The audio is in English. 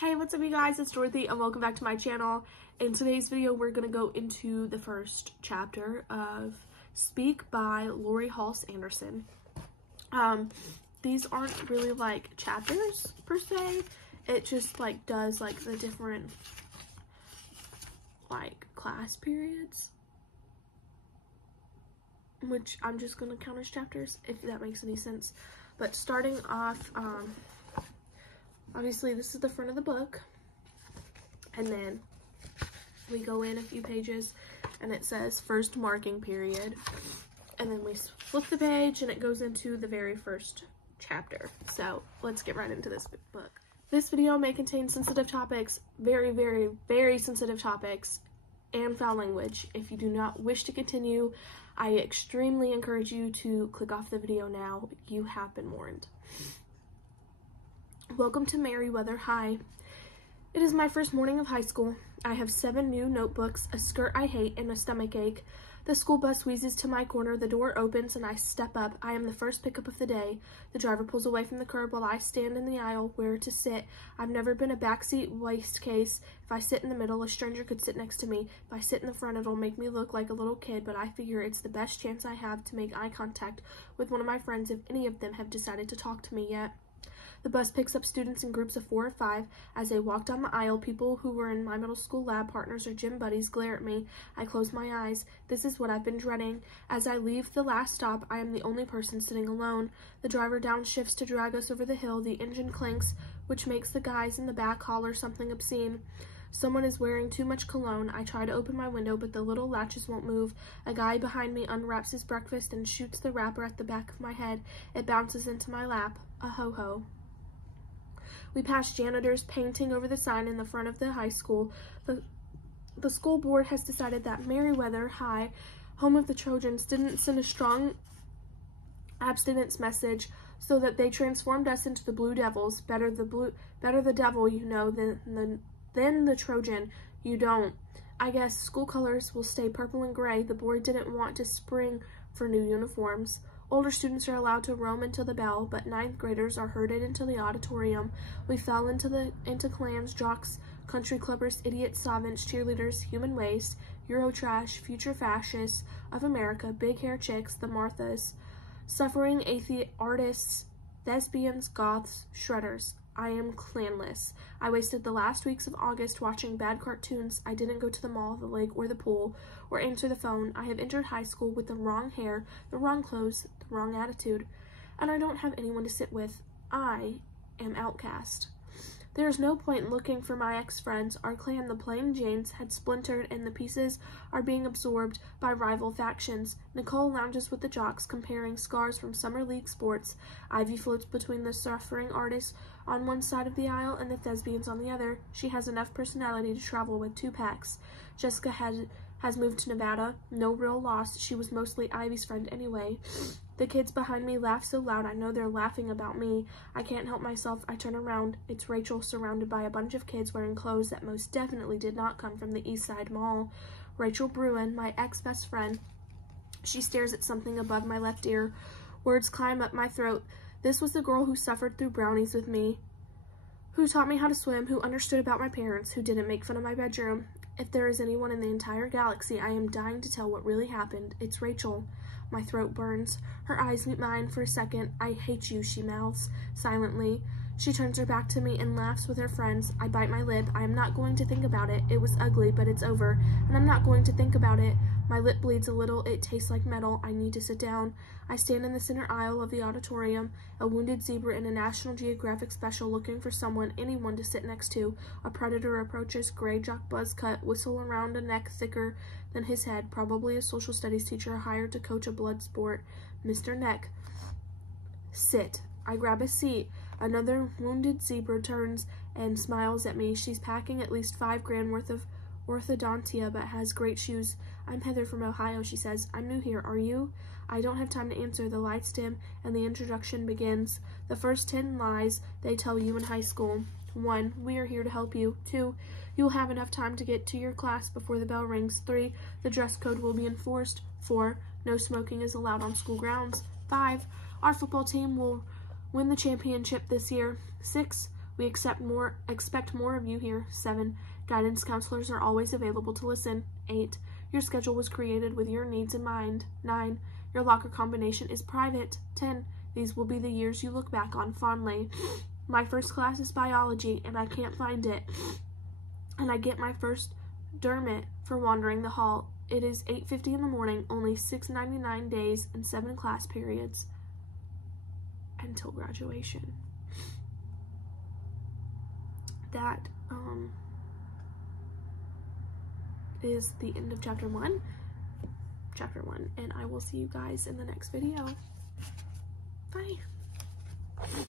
Hey, what's up you guys? It's Dorothy and welcome back to my channel. In today's video, we're gonna go into the first chapter of Speak by Lori Halse Anderson. These aren't really like chapters per se. It just like does like the different like class periods, which I'm just gonna count as chapters if that makes any sense. But starting off, obviously this is the front of the book, and then we go in a few pages and it says first marking period, and then we flip the page and it goes into the very first chapter. So let's get right into this book. This video may contain sensitive topics, very sensitive topics, and foul language. If you do not wish to continue, I extremely encourage you to click off the video now. You have been warned. Welcome to Merriweather High. It is my first morning of high school. I have 7 new notebooks, a skirt I hate, and a stomach ache. The school bus wheezes to my corner, the door opens, and I step up. I am the first pickup of the day. The driver pulls away from the curb while I stand in the aisle where to sit. I've never been a backseat waste case. If I sit in the middle, a stranger could sit next to me. If I sit in the front, it'll make me look like a little kid, but I figure it's the best chance I have to make eye contact with one of my friends if any of them have decided to talk to me yet. The bus picks up students in groups of 4 or 5. As they walk down the aisle, people who were in my middle school lab partners or gym buddies glare at me. I close my eyes. This is what I've been dreading. As I leave the last stop, I am the only person sitting alone. The driver downshifts to drag us over the hill. The engine clanks, which makes the guys in the back holler something obscene. Someone is wearing too much cologne. I try to open my window, but the little latches won't move. A guy behind me unwraps his breakfast and shoots the wrapper at the back of my head. It bounces into my lap. A ho-ho. We pass janitors painting over the sign in the front of the high school. The school board has decided that Merriweather High, home of the Trojans, didn't send a strong abstinence message, so that they transformed us into the Blue Devils. Better the devil you know than the Trojan you don't. I guess school colors will stay purple and gray. The board didn't want to spring for new uniforms. Older students are allowed to roam until the bell, but 9th graders are herded into the auditorium. We fell into clans, jocks, country clubbers, idiots, savants, cheerleaders, human waste, Eurotrash, future fascists of America, big hair chicks, the Marthas, suffering artists, thespians, goths, shredders. I am clanless. I wasted the last weeks of August watching bad cartoons. I didn't go to the mall, the lake, or the pool, or answer the phone. I have entered high school with the wrong hair, the wrong clothes, the wrong attitude, and I don't have anyone to sit with. I am outcast. There is no point looking for my ex-friends. Our clan, the Plain Janes, had splintered, and the pieces are being absorbed by rival factions. Nicole lounges with the jocks, comparing scars from summer league sports. Ivy floats between the suffering artists on one side of the aisle and the thespians on the other. She has enough personality to travel with 2 packs. Jessica has moved to Nevada. No real loss. She was mostly Ivy's friend anyway. The kids behind me laugh so loud I know they're laughing about me. I can't help myself. I turn around. It's Rachel, surrounded by a bunch of kids wearing clothes that most definitely did not come from the East Side Mall. Rachel Bruin, my ex-best friend. She stares at something above my left ear. Words climb up my throat. This was the girl who suffered through brownies with me, who taught me how to swim, who understood about my parents, who didn't make fun of my bedroom. If there is anyone in the entire galaxy I am dying to tell what really happened, it's Rachel. My throat burns. Her eyes meet mine for a second. I hate you, she mouths silently. She turns her back to me and laughs with her friends. I bite my lip. I am not going to think about it. It was ugly, but it's over, and I'm not going to think about it. My lip bleeds a little. It tastes like metal. I need to sit down. I stand in the center aisle of the auditorium, a wounded zebra in a National Geographic special looking for anyone to sit next to. A predator approaches, gray jock buzz cut, whistle around a neck thicker than his head, probably a social studies teacher hired to coach a blood sport. Mr. Neck. Sit. I grab a seat. Another wounded zebra turns and smiles at me. She's packing at least $5 grand worth of orthodontia, but has great shoes. I'm Heather from Ohio, she says. I'm new here. Are you? I don't have time to answer. The lights dim and the introduction begins. The first 10 lies they tell you in high school. 1. We are here to help you. 2. You'll have enough time to get to your class before the bell rings. 3. The dress code will be enforced. 4. No smoking is allowed on school grounds. 5. Our football team will win the championship this year. 6. We expect more of you here. 7. Guidance counselors are always available to listen. 8. Your schedule was created with your needs in mind. 9. Your locker combination is private. 10. These will be the years you look back on fondly. My first class is biology, and I can't find it. And I get my first Dermot for wandering the hall. It is 8:50 in the morning, only 699 days and 7 class periods until graduation. That is the end of chapter 1, and I will see you guys in the next video. Bye.